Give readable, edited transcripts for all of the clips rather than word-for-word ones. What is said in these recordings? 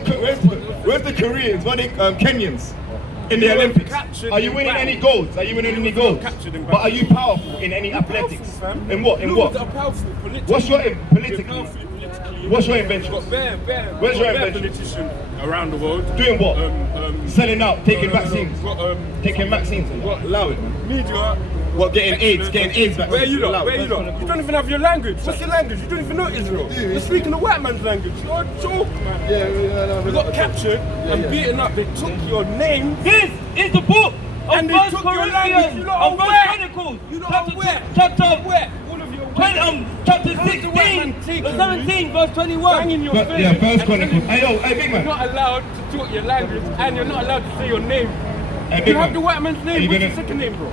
where's the Koreans? Where are the Kenyans in the Olympics? Are you winning any golds? Are you winning any golds? But are you powerful in any athletics? In what? In what? What's your politically? What's your invention? Where's your invention? Around the world. Doing what? Selling out, taking vaccines. Taking vaccines. Allow it, man. Media. What, getting AIDS vaccines? Where you lot? Where you lot? You don't even have your language. What's your language? You don't even know Israel. You're speaking the white man's language. You're a joke, man. Yeah, we got captured and beaten up. They took your name. This is the book of First Corinthians, of First Chronicles, chapter 16, 17, verse 21. In your face. Yeah, First Chronicles. Hey, big man. You're not allowed to talk your language and you're not allowed to say your name. You have the white man's name. What's your second name, bro?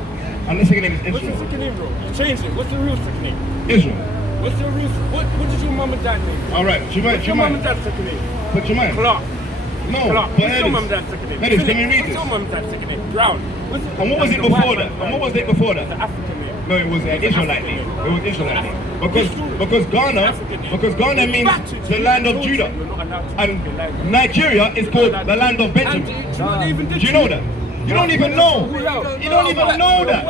And the second name is Israel. What's your second name, bro? You changed it. What's the real second name? Israel. What's your real? What did your mum and dad name? All right, What's your mum and dad's second name? Put your mind. Clark. No, Clark. but What's your mum and dad's second name? Edis, can you read What's this? your mum and dad's second name? Drought. And what was it before that? And what was it before that? The African name. No, it was an Israelite name. It was Israelite name. Because Ghana means the land of Judah. And Nigeria is called the land of Benjamin. Do you know that? You don't even know. You don't even know that.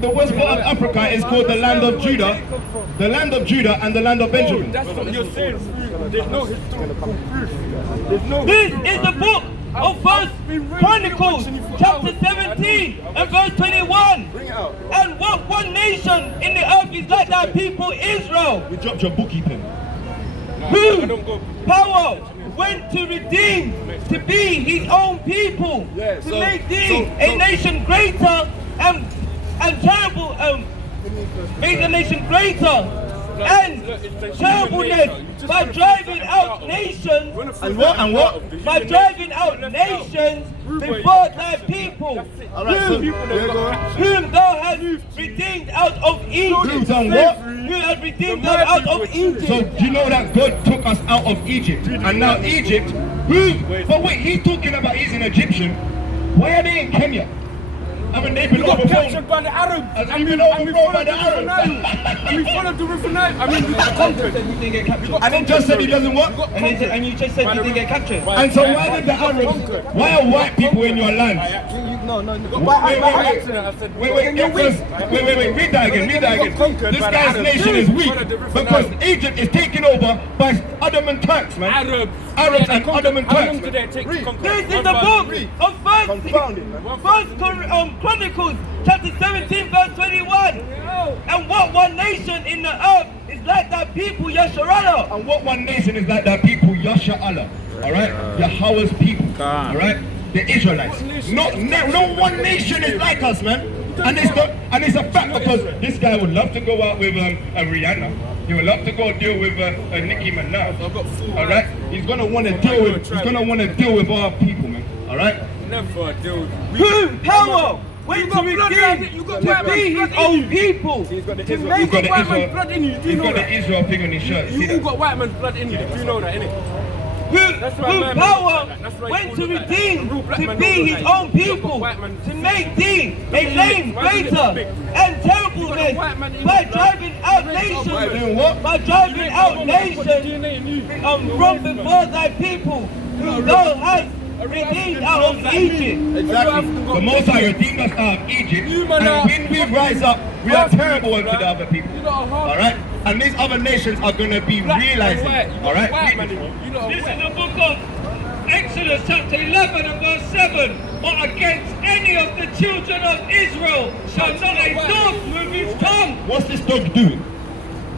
The west part of Africa is called the land of Judah, and the land of Benjamin. That's what you're saying. There's no historical proof. This is the book of First Chronicles, chapter 17 and verse 21. And what one nation in the earth is like that people, Israel? We dropped your bookkeeping. Who power went to redeem, to be his own people, to make thee a nation greater and terrible, make the nation greater and terribleness by driving out nations. And what? By driving out nations before thy people, whom thou hast redeemed out of Egypt. Who has redeemed them out of Egypt. So do you know that God took us out of Egypt? And now Egypt, but wait, he's talking about he's an Egyptian. Why are they in Kenya? Haven't they been overthrown? Captured by the Arabs. And we've been overthrown by the Arabs. And we followed the River Nile. I mean, we got conquered. And then just said he doesn't what? And you just said you didn't get captured. And so why did the Arabs, why are white people in your land? Wait, read that again. This guy's nation is weak because Egypt is taken over by Ottoman Turks, man. Arabs and Ottoman Turks. This is the book of First Chronicles, chapter 17, verse 21. And what one nation in the earth is like that people, Yasharallah. And what one nation is like that people, Yasharallah. Alright? Yahweh's people. Alright? The Israelites. No one nation is like us, man. And it's a fact because this guy would love to go out with a Rihanna. He would love to go deal with a Nicki Minaj. Alright? He's gonna wanna deal with our people, man. Alright? Never deal with who power went to redeem, to be his own people, to make white man's blood in you. Do you know got that? the Israel thing on his shirt. You all got white man's blood in you. Do you know that, innit? Who power went to redeem, to be his own people, to make thee a name greater and terribleness by driving out nations, from before thy people, whom thou hast redeemed out of Egypt. Exactly. The Most High redeemed us out of Egypt, and when we rise up, we are terrible unto the other people. Alright? And these other nations are going to be realizing. Alright? This is the book of Exodus chapter 11 and verse 7. But against any of the children of Israel shall not a dog move his tongue. What's this dog doing?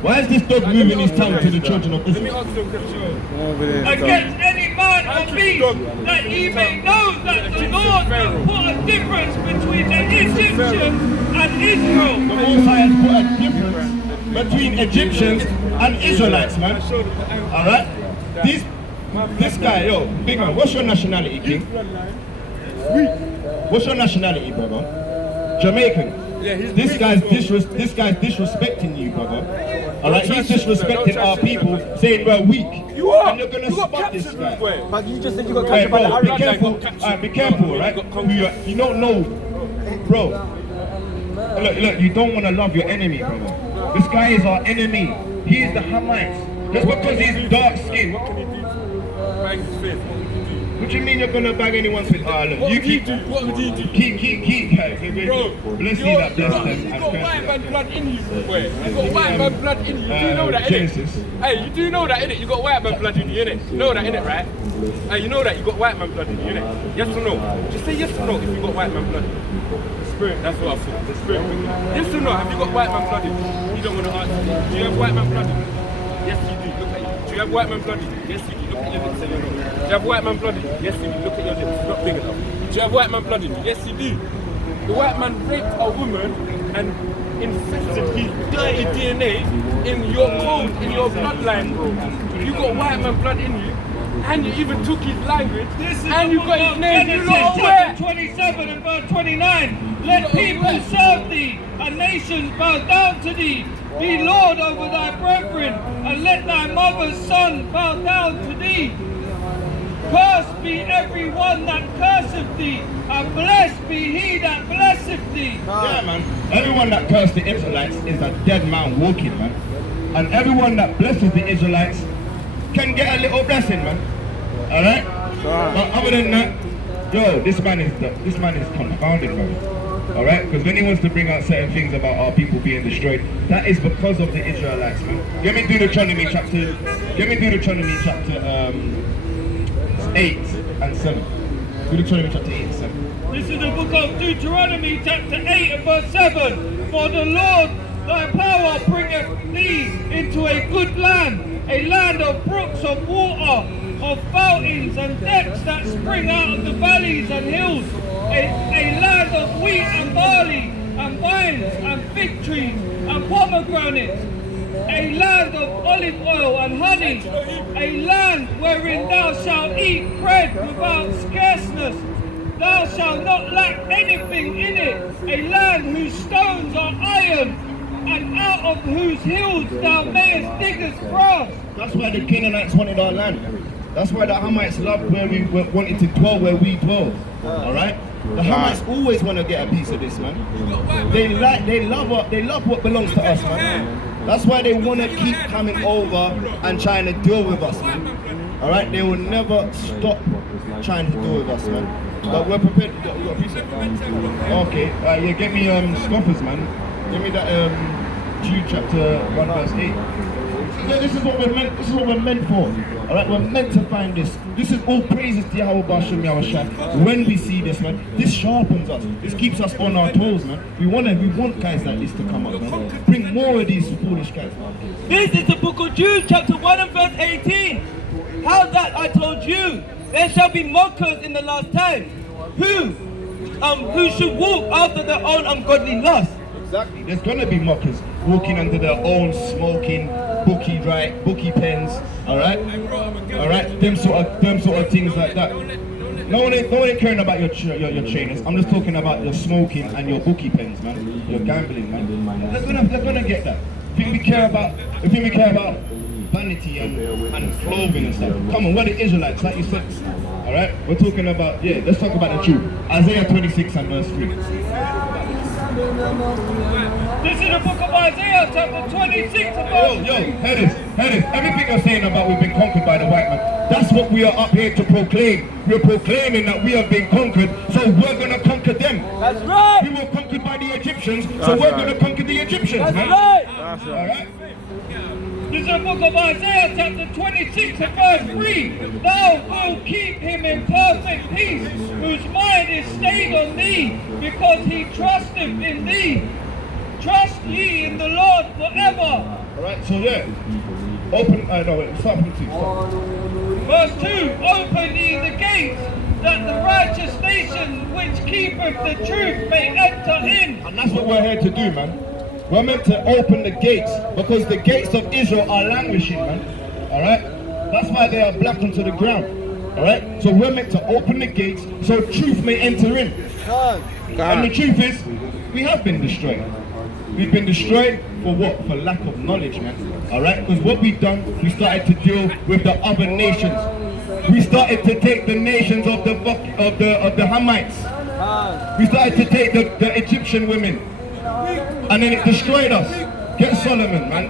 Why is this dog moving his tongue to the children of Israel? Against any man or beast, that he may know that the Lord will put a difference between the Egyptians and Israel. The Most High has put a difference between Egyptians and Israelites, man. Alright? This guy, yo, big man, what's your nationality, King? What's your nationality, brother? Jamaican. This guy's disrespecting you, brother. Alright, he's disrespecting our people, saying we're weak. You are. And you're gonna spot this guy. But you just said you got captured by the Bro, Arabs. be careful, right? You don't know, bro. Look, you don't want to love your enemy, brother. This guy is our enemy. He is the Hamites. Just because he's dark skinned. this, what would you do? What do you mean you're gonna bag anyone's with? Oh, look, What you would you keep. do? What would you do? Keep, guys. Bro, Let's see that bless them. you got white man blood in you, boy. You got white man blood in you. You do know that, Genesis. innit? Hey, you do know that, innit? You got white man blood in you, innit? You know that, innit, right? Hey, you know that you got white man blood in you, innit? Yes or no? Just say yes or no if you got white man blood in you. The spirit, that's what I feel. The spirit. Yes or no? Have you got white man blood in you? You don't want to answer me. Do you have white man blood in you? Yes, you do. Look at you. Do you have white man blood in you? Yes, you do. Look at your lips and your nose. Do you have white man blood in you? Yes, you do. Look at your lips. It's not big enough. Do you have white man blood in you? Yes, you do. The white man raped a woman and infected his dirty DNA in your code, in your bloodline, bro. You got white man blood in you, and you even took his language, and you got his name. You know where? 27 and verse 29. Let people serve thee, and nations bow down to thee. Be Lord over thy brethren, and let thy mother's son bow down to thee. Cursed be every one that curseth thee, and blessed be he that blesseth thee. Yeah, man. Everyone that cursed the Israelites is a dead man walking, man. And everyone that blesses the Israelites can get a little blessing, man. Alright? But other than that, yo, this man is confounded, man. Alright? Because when he wants to bring out certain things about our people being destroyed, that is because of the Israelites, man. Get me Deuteronomy chapter 8 and 7. Deuteronomy chapter 8 and 7. This is the book of Deuteronomy chapter 8 and verse 7. For the Lord thy power bringeth thee into a good land, a land of brooks of water, of fountains and depths that spring out of the valleys and hills, a land of wheat and barley and vines and fig trees and pomegranates, a land of olive oil and honey, a land wherein thou shalt eat bread without scarceness. Thou shalt not lack anything in it, a land whose stones are iron, and out of whose hills thou mayest dig as grass. That's why the Canaanites wanted our land. That's why the Hamites loved where we wanted to dwell, where we dwell. Alright? The Hamites always want to get a piece of this, man. They love what belongs to us, man. That's why they want to keep coming over and trying to deal with us, man. Alright? They will never stop trying to deal with us, man. But we're prepared. You got a piece of it? Okay. Yeah, get me scoffers, man. Give me that Jude chapter 1 verse 8. This is what we're meant. This is what we're meant for. All right, we're meant to find this. This is all praises to Yahweh Bashem Yahushua. When we see this, man, this sharpens us. This keeps us on our toes, man. We want guys like this to come up, man. Bring more of these foolish guys. This is the book of Jude, chapter 1 and verse 18. How that I told you, there shall be mockers in the last time, who should walk after their own ungodly lust. Exactly. There's gonna be mockers walking under their own smoking bookie pens. All right. Them sort of things like that. No one ain't caring about your trainers. I'm just talking about your smoking and your bookie pens, man. Your gambling, man. They're gonna get that. If you care about vanity and clothing and stuff. Come on, we're the Israelites, like you said. All right. We're talking about let's talk about the truth. Isaiah 26 and verse 3. This is the book of Isaiah, chapter 26 and verse 3. Yo, hear this. Everything you're saying about we've been conquered by the white man, that's what we are up here to proclaim. We're proclaiming that we have been conquered, so we're going to conquer them. That's right. We were conquered by the Egyptians, so we're going to conquer the Egyptians, That's man. right. That's right. All right? This is the book of Isaiah, chapter 26 and verse 3. Thou wilt keep him in perfect peace, whose mind is stayed on thee, because he trusteth in thee. Trust ye in the Lord forever. Alright, so open, start from 2. Verse 2, open ye the gates, that the righteous nation which keepeth the truth may enter in. And that's what we're here to do, man. We're meant to open the gates, because the gates of Israel are languishing, man. Alright? That's why they are black onto the ground. Alright? So we're meant to open the gates so truth may enter in. And the truth is, we have been destroyed. We've been destroyed for what? For lack of knowledge, man. Alright? Because what we've done, we started to deal with the other nations. We started to take the nations of the Hamites. We started to take the Egyptian women. And then it destroyed us. Get Solomon, man.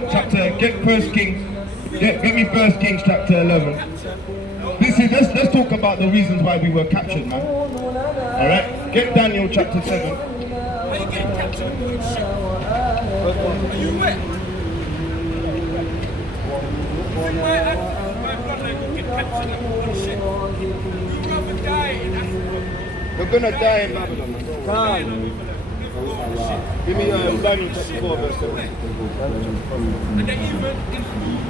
Get 1 Kings. Get me 1 Kings chapter 11. let's talk about the reasons why we were captured, man. All right, get Daniel chapter 7. How you getting captured? Shit. Are you wet? You think my bloodline will get captured and all shit? You'd rather die in Africa. We're gonna die in Babylon, man. Give me Daniel chapter 4, verse 7. And then even if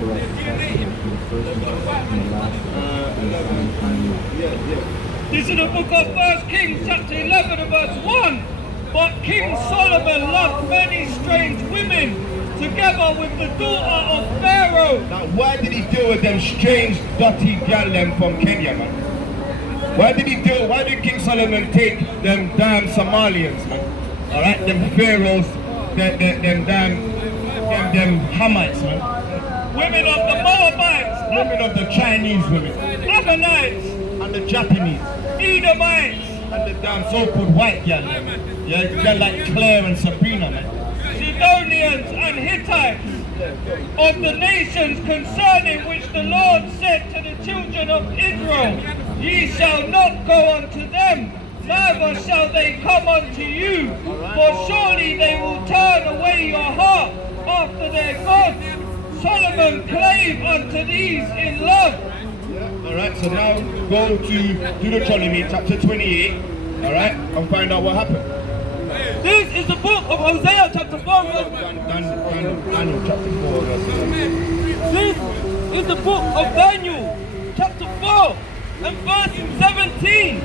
they're DNA, they've got a white man. This is the book of 1 Kings chapter 11 and verse 1. But King Solomon loved many strange women, together with the daughter of Pharaoh. Now, why did he deal with them strange, dirty gal them from Kenya, man? Why did King Solomon take them damn Somalians, man? All right, them Pharaohs, them Hamites, man. Women of the Moabites, Women of the Chinese women, Ammonites, and the Japanese, Edomites, and the damn so-called white gal, man. Yeah, gal like Claire and Sabrina, man. Sidonians and Hittites, of the nations concerning which the Lord said to the children of Israel, ye shall not go unto them, neither shall they come unto you, for surely they will turn away your heart after their gods. Solomon clave unto these in love. Alright, so now go to Deuteronomy chapter 28, alright, and find out what happened. This is the book of Hosea chapter 4 verse Daniel chapter 4, verse 7. This is the book of Daniel chapter 4 and verse 17.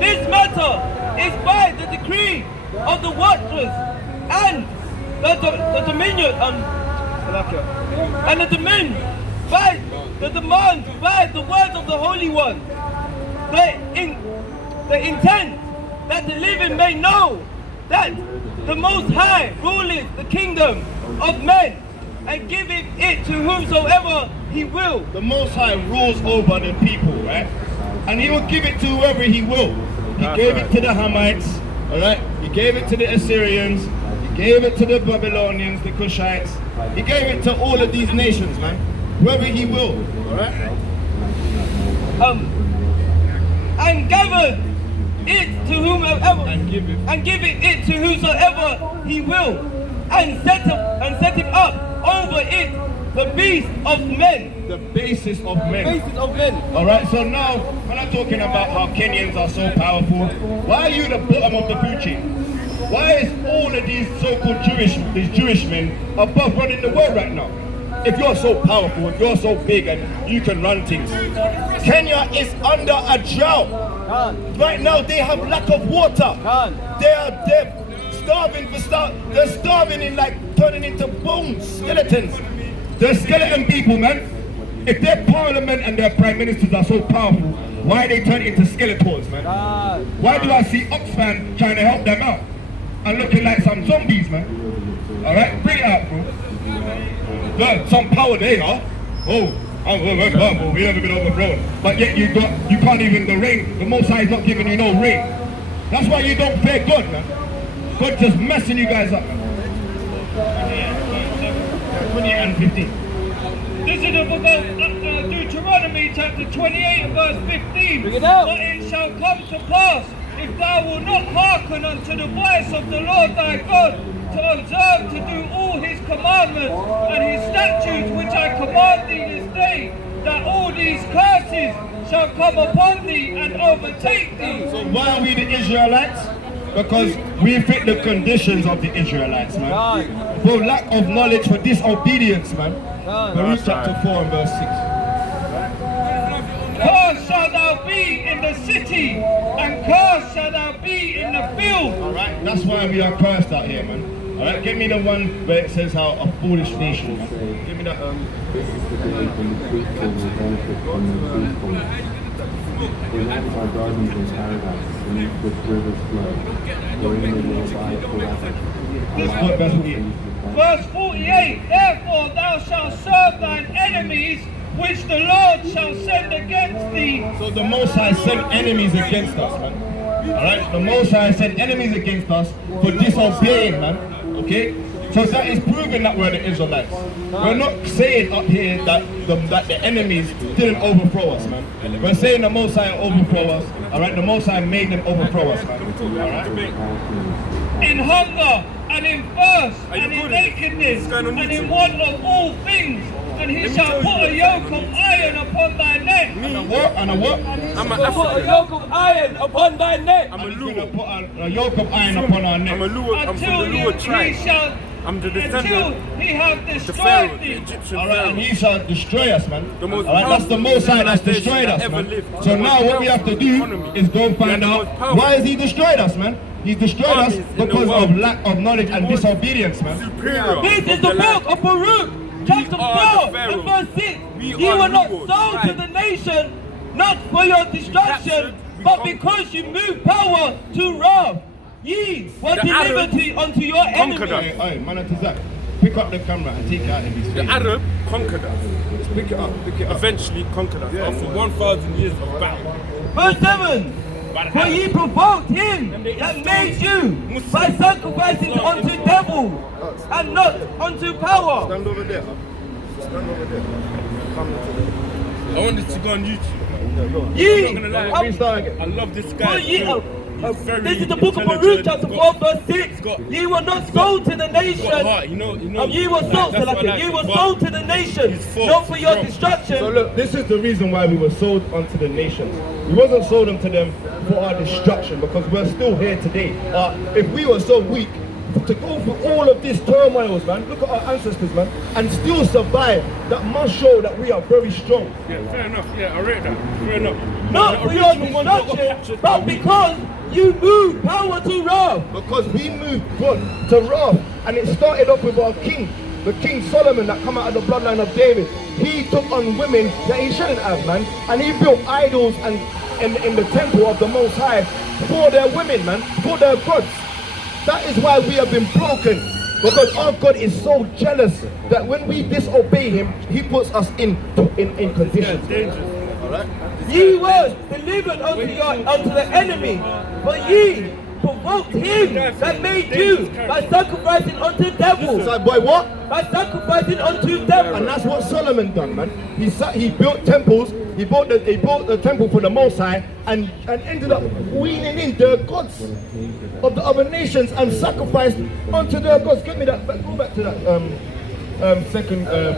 This matter is by the decree of the watchers and the dominion and the demand by the demand by the word of the Holy One. The intent that the living may know that the Most High ruleth the kingdom of men and giveth it to whomsoever he will. The Most High rules over the people, right? And he will give it to whoever he will. He gave it to the Hamites, alright? He gave it to the Assyrians. He gave it to the Babylonians, the Cushites. He gave it to all of these nations, man. Whoever he will, alright? And gathered it to whomever And give it. and giveth it to whosoever he will, and set it up over it the beast of men. The basis of men. Basis of men. Alright, so now, when I'm talking about how Kenyans are so powerful, why are you the bottom of the food chain? Why is all of these so-called Jewish men above running the world right now? If you're so powerful, if you're so big and you can run things. Kenya is under a drought. Right now they have lack of water. They're starving they're starving in like turning into bones, skeletons. They're skeleton people, man. If their parliament and their prime ministers are so powerful, why they turn into skeletons, man? Why do I see Oxfam trying to help them out? And looking like some zombies, man. Alright, bring it out, bro. Look, some power they are. Oh, we're powerful, we never been overthrown. But yet you can't even, the rain, the Most High is not giving you no rain. That's why you don't fear God, man. God just messing you guys up, man. 28 and 15. This is the book of Deuteronomy chapter 28 and verse 15. Bring it out. But it shall come to pass, if thou wilt not hearken unto the voice of the Lord thy God, to observe to do all his commandments and his statutes which I command thee this day, that all these curses shall come upon thee and overtake thee. So why are we the Israelites? Because we fit the conditions of the Israelites, man. For lack of knowledge, for disobedience, man. Baruch chapter 4 and verse 6. Cursed shalt thou be in the city, and cursed shalt thou be in the field. Alright, that's why we are cursed out here, man. Alright, give me the one where it says how a foolish nation, man. Give me that. This is the day when the fruitful will benefit from the fruitfulness. When our gardens in paradise, beneath which rivers flow, wherein they will abide forever. Verse 48, therefore thou shalt serve thine enemies, which the Lord shall send against thee. So the Most High sent enemies against us, man. Alright, the Most High sent enemies against us for disobeying, man. Okay? So that is proving that we're the Israelites. We're not saying up here that the enemies didn't overthrow us, man. We're saying the Most High overthrow us. All right, the Most High made them overthrow us, man. All right. In hunger and in thirst and in nakedness and in want of all things. And he shall put a yoke of iron upon thy neck. And a what? And a what? I'm going to put a yoke of iron upon thy neck. I'm going to put a yoke of iron upon our neck. I'm from the Lua tribe. I'm the descendant until he have destroyed thee. All right, and he shall destroy us, man. All right, that's the Most High that's destroyed us, man. So now what we have to do is go find out why has he destroyed us, man. He's destroyed us because of lack of knowledge and disobedience, man. This is the book of Baruch, chapter 4 and verse 6. Ye were not sold to the nation, not for your destruction, but because you moved power to wrath. Ye were delivered unto your enemies. Hey, man, it's Zach. Pick up the camera and take it out of his face. The Arab conquered us. Pick it up, pick it up. Eventually conquered us after 1,000 years of battle. Verse 7. For ye provoked him that made you by sacrificing unto devil and not unto power. Stand over there. Stand over there. I want this to go on YouTube. Ye, I'm not gonna lie. I love this guy. this is the book of Baruch, chapter 4, verse 6. Ye were not sold to the nation. Ye were sold to the nation, not for your destruction. So look, this is the reason why we were sold unto the nations. We wasn't sold unto them for our destruction, because we're still here today. If we were so weak to go through all of these turmoils, man, look at our ancestors, man, and still survive, that must show that we are very strong. Yeah, fair enough. Yeah, I rate that. Fair enough. Not for your destruction, but because you moved power to wrath. Because we moved God to wrath, and it started off with our king, the King Solomon that come out of the bloodline of David. He took on women that he shouldn't have, man, and he built idols and in the temple of the Most High for their women, man, for their gods. That is why we have been broken, because our God is so jealous that when we disobey him, he puts us in conditions. Dangerous. Alright? Ye were delivered unto the enemy, but ye provoked him that made you by sacrificing unto devils. So boy, what? By sacrificing unto devils. And that's what Solomon done, man. He built temples. He built the temple for the Most High, and ended up weaning in the gods of the other nations and sacrificed unto their gods. Get me that. Go back to that.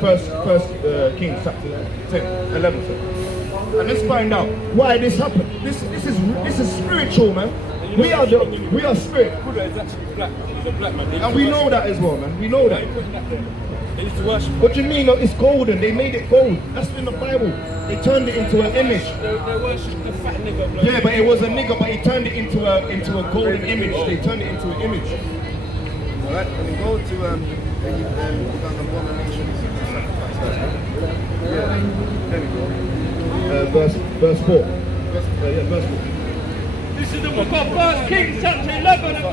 First Kings chapter 11. And let's find out why this happened. This is spiritual, man. We are spirit. Buddha is actually black. He's a black man. And we know that as well, man. We know that. They used to worship. What do you mean? It's golden. They made it gold. That's in the Bible. They turned it into an image. They worship the fat nigga. Blood. Yeah, but it was a nigga, but he turned it into a golden image. They turned it into an image. Alright, when you go to you've done abominations. Yeah, there we go. Verse 4. Verse 4. This is the book of 1 Kings chapter 11 and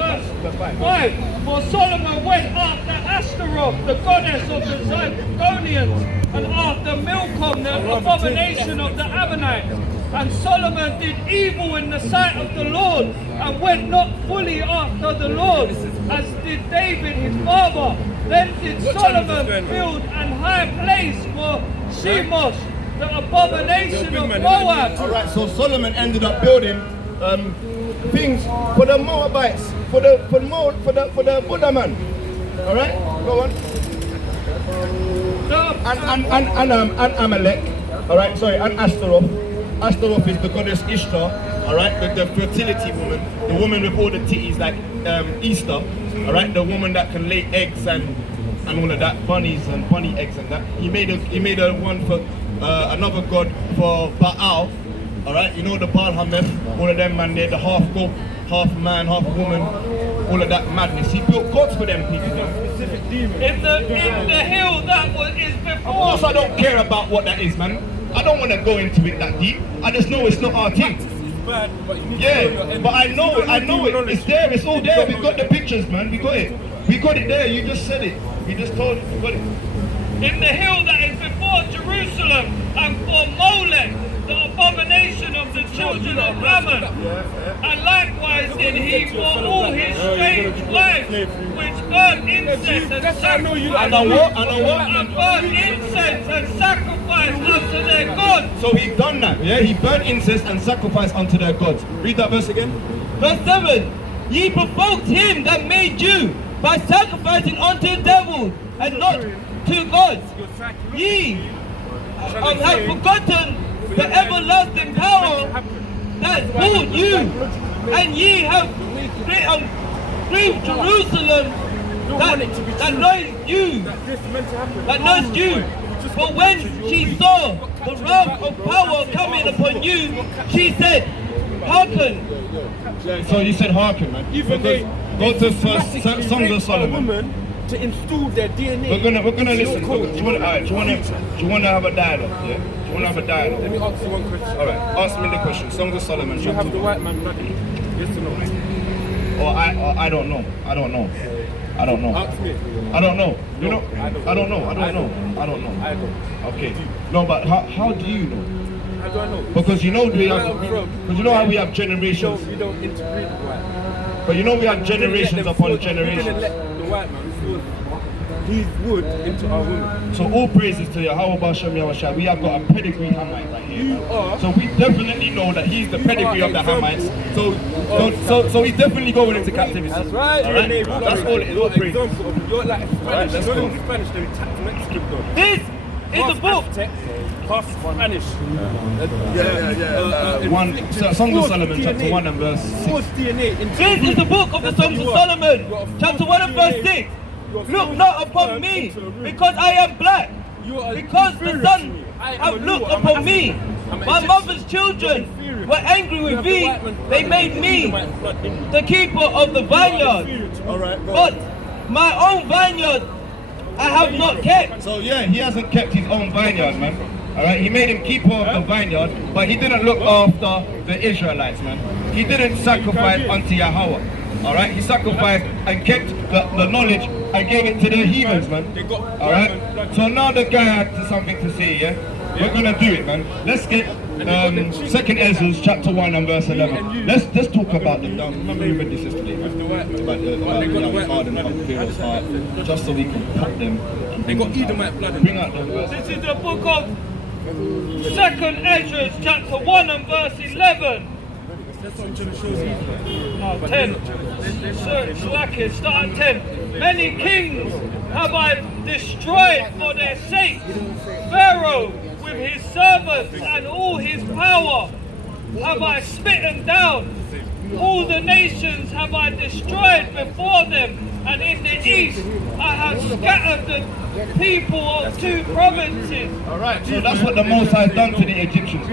verse 5. For Solomon went after Ashtaroth, the goddess of the Zidonians, and after Milcom, the abomination of the Ammonites. And Solomon did evil in the sight of the Lord, and went not fully after the Lord, as did David his father. Then did Solomon build an high place for Shemosh, the abomination of Moab. Alright, so Solomon ended up building things for the Moabites, for the Buddha man. Alright, go on. And Amalek. Alright, sorry, and Ashtaroth. Ashtaroth is the goddess Ishtar. Alright, the fertility woman, the woman with all the titties like Easter. Alright, the woman that can lay eggs and all of that, bunnies and bunny eggs and that. He made a one for another god for Baal. Alright, you know the Baal Hameth, all of them man, they're the half goat, half man, half woman, all of that madness. He built gods for them people. In the hill that is before. Of course I don't care about what that is, man. I don't want to go into it that deep. I just know it's not our thing. Yeah, but I know it. It's there, it's all there. We got the pictures, man. We got it there. You just said it. We just told you. We got it. In the hill that is before Jerusalem, and for Molech, the abomination of the children of Ammon. And likewise did he for all his strange Strange wives which burn incense and sacrifice. And on what? And on what? And burn incense and sacrifice unto their gods. So he done that, yeah? He burnt incense and sacrificed unto their gods. Read that verse again. Verse 7. Ye provoked him that made you by sacrificing unto devils and not to gods. Ye have forgotten the everlasting power that brought you, and ye have grieved Jerusalem that knows you. But when she saw the wrath of power coming upon you, she said, hearken. So you said hearken, man. Even they go to first Songs of Solomon. Woman to install their DNA. We're gonna listen. Do you want to have a dialogue? Yeah. Do you want to have a dialogue? Let me ask you one question. All right. Ask me the question. Songs of Solomon. Do you have the white man blood in you? Yes or no? I don't know. I don't know. Ask me. I don't know. You know? I don't know. I don't. Okay. No, but how do you know? How do I know? Because you know we have. Where I'm from, Because you know how we have generations. You don't integrate the white man. But you know we have generations upon We didn't generations. let the white man force his wood into our women. So all praises to Yahweh Bashem Yahushua. We have got a pedigree Hamite right here. You man. are. So we definitely know that he's the pedigree of the Hamites. So he's definitely going into captivity. That's right. All right? That's all it is. All praises. Example of you're like Spanish. let's You're go. in Spanish. They tapped Mexican though. This is the book. Half Spanish. Songs of Solomon, chapter 1 and verse 6. Forced DNA into This is the book of the Songs of Solomon, chapter 1 and verse 6. Look not upon me, because I am black, because the sun have looked upon me. My mother's children were angry with me. They made me the keeper of the vineyard. But my own vineyard I have not kept. So yeah, he hasn't kept his own vineyard, man. Alright, he made him keeper of the vineyard, but he didn't look after the Israelites, man. He didn't sacrifice unto Yahweh. Alright, he sacrificed and kept the knowledge and gave it to the heathens, man. Alright, so now the guy had something to say, yeah? We're gonna do it, man. Let's get 2nd Ezra chapter 1 and verse 11. Let's talk about them. Remember we read this yesterday, man. About the garden of Pharaoh's heart, just so we can put them. They got Edomite blood in Bring out the verse. This is the book of 2nd Ezra chapter 1 and verse 11. That's what I'm trying to show you. No, 10. Slack start at 10. Many kings have I destroyed for their sake. Pharaoh with his servants and all his power have I smitten down. All the nations have I destroyed before them, and in the east I have scattered the people of 2 provinces. Alright, so that's what the Most High done to the Egyptians.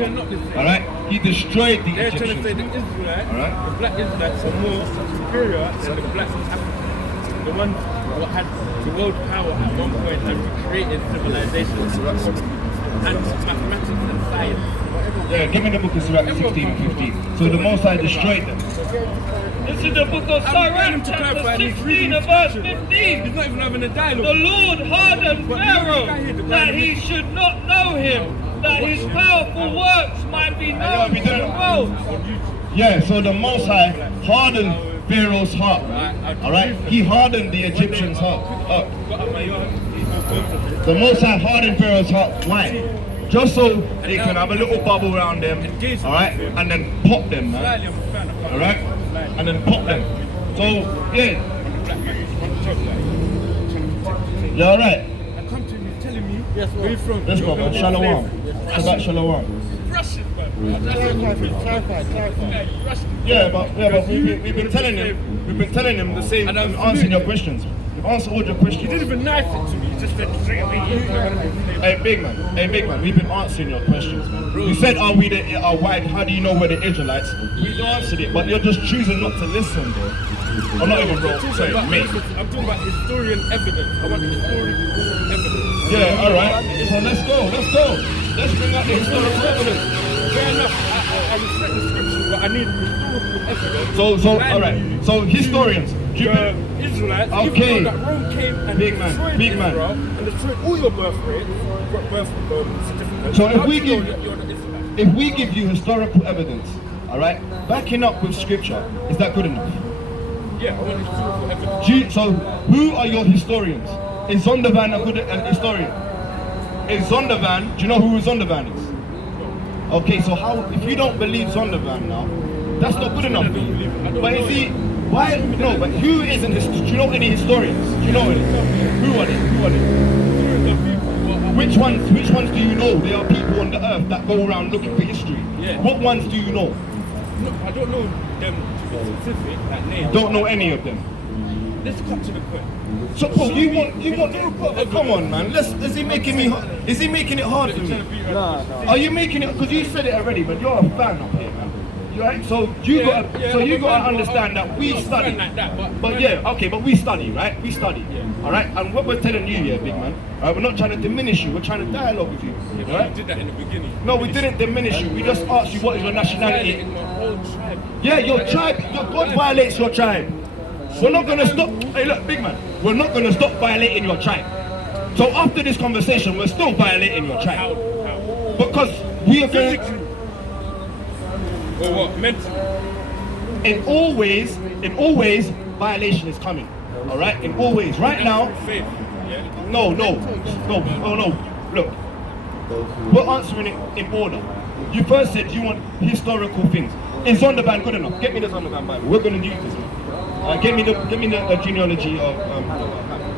Alright, he destroyed the They're trying to say Egyptians. the Israelites, Alright. the black Israelites are more superior than the black Africans. The ones who had the world power at one point and created civilizations and mathematics and science. Yeah, give me the book of Sirach 16 and 15. So the Most High destroyed them. This is the book of Sirach chapter 16 and verse 15. He's not even having a dialogue. The Lord hardened Pharaoh that he should not know him, that his powerful works might be known to the world. Yeah, so the Most High hardened Pharaoh's heart. Alright, he hardened the Egyptians' heart. The Most High hardened Pharaoh's heart. Why? Just so they can have a little bubble around them, alright, and then pop them, man. Alright? And then pop them. So, yeah. You alright? I come to you telling me where you from. Let's go, man. Shalom. Shabbat Shalom. Russian, man. Yeah, but we've been telling him the same and answering your questions. We've answered all your questions. You didn't even knife it to me. You just said straight away. Hey big man, we've been answering your questions, man. You said, how do you know we're the Israelites? We've answered it, but you're just choosing not to listen, bro. I'm not even bro, sorry, mate. I'm talking about historian evidence. I want historical evidence. Yeah, alright. So let's go. Let's bring out the historical evidence. Fair enough. I respect the scripture, but I need historical evidence. So alright. So historians. The Israelites, Okay. even though that Rome came and destroyed Israel and destroyed all your birth certificates. So How do you know that you're the Israelite? if we give you historical evidence, alright, backing up with scripture, is that good enough? Yeah, I want historical evidence. So, who are your historians? Is Zondervan a good historian? Is Zondervan, do you know who Zondervan is? Okay, so how, if you don't believe Zondervan now, that's not good enough for you. But is he, why, no, but who isn't, do you know any historians? Do you know any? Who are they? Who are they? Which ones do you know? There are people on the earth that go around looking for history. Yeah. What ones do you know? No, I don't know them to be specific, that name. Don't know any of them. Let's cut to the point. So, bro, you want, oh, come on, man. Is he making it hard for me? Are you making it, because you said it already, but you're a fan up here, man. You right? So you gotta understand that we study. But yeah, okay, but we study, right? We study. All right? And what we're telling you here, big man, we're not trying to diminish you, we're trying to dialogue with you. Yeah, right? you did that in the beginning. No, we didn't diminish you. We just asked you what is your nationality. In my whole tribe. Yeah, your tribe, your God violates your tribe. We're not gonna stop. Hey, look, big man, we're not gonna stop violating your tribe. So after this conversation, we're still violating your tribe. How? Because we are going. Physically. Or what? Mentally. In all ways, violation is coming. All right, in all ways. Right now, Faith. Yeah. no. Look, we're answering it in order. You first said you want historical things. Is Zondervan good enough? Get me the Zondervan Bible. We're gonna use this. Get me the genealogy of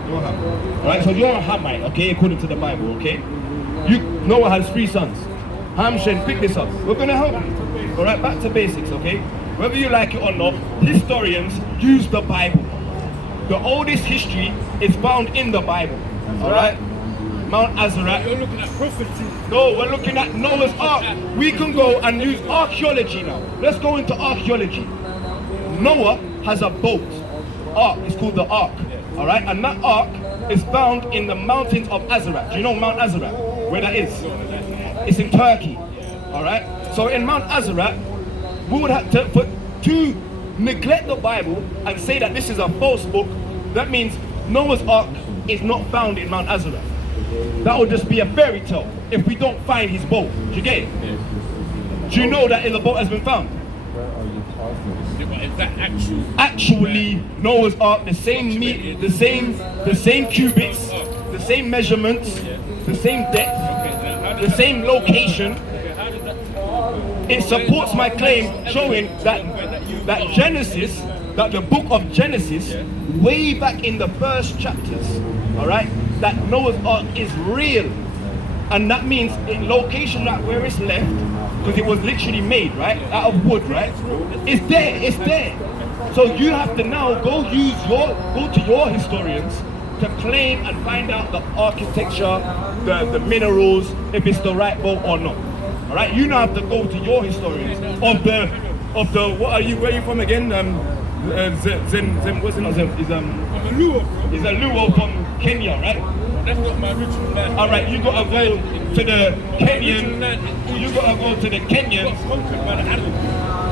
Noah. All right, so you're a Hamite, okay, according to the Bible, okay. Noah has 3 sons. Ham, Shem, pick this up. We're gonna help you. All right, back to basics, okay. Whether you like it or not, historians use the Bible. The oldest history is found in the Bible. All right, Mount Azerat. You're looking at prophecy. No, we're looking at Noah's Ark. We can go and use archaeology now. Let's go into archaeology. Noah has a boat. Ark. It's called the Ark. All right, and that Ark is found in the mountains of Azerat. Do you know Mount Azerat? Where that is? It's in Turkey. All right. So in Mount Azerat, we would have to neglect the Bible and say that this is a false book. That means Noah's Ark is not found in Mount Azerat. That would just be a fairy tale if we don't find his boat. Do you get it? Do you know that the boat has been found? Is that actual? Actually, Noah's Ark, the same cubits, the same measurements, the same depth, the same location. It supports my claim, showing that Genesis, that the book of Genesis, way back in the first chapters, all right, that Noah's Ark is real, and that means in location that where it's left, because it was literally made, right, out of wood, right? It's there. So you have to now go to your historians to claim and find out the architecture, the minerals, if it's the right boat or not. All right, you now have to go to your historians of the where are you from again? What's it not? Is a Luo from Kenya, right? That's not my original land. All right, you gotta go to the Kenyan. You gotta go to the Kenyans. Conquered by the Arabs.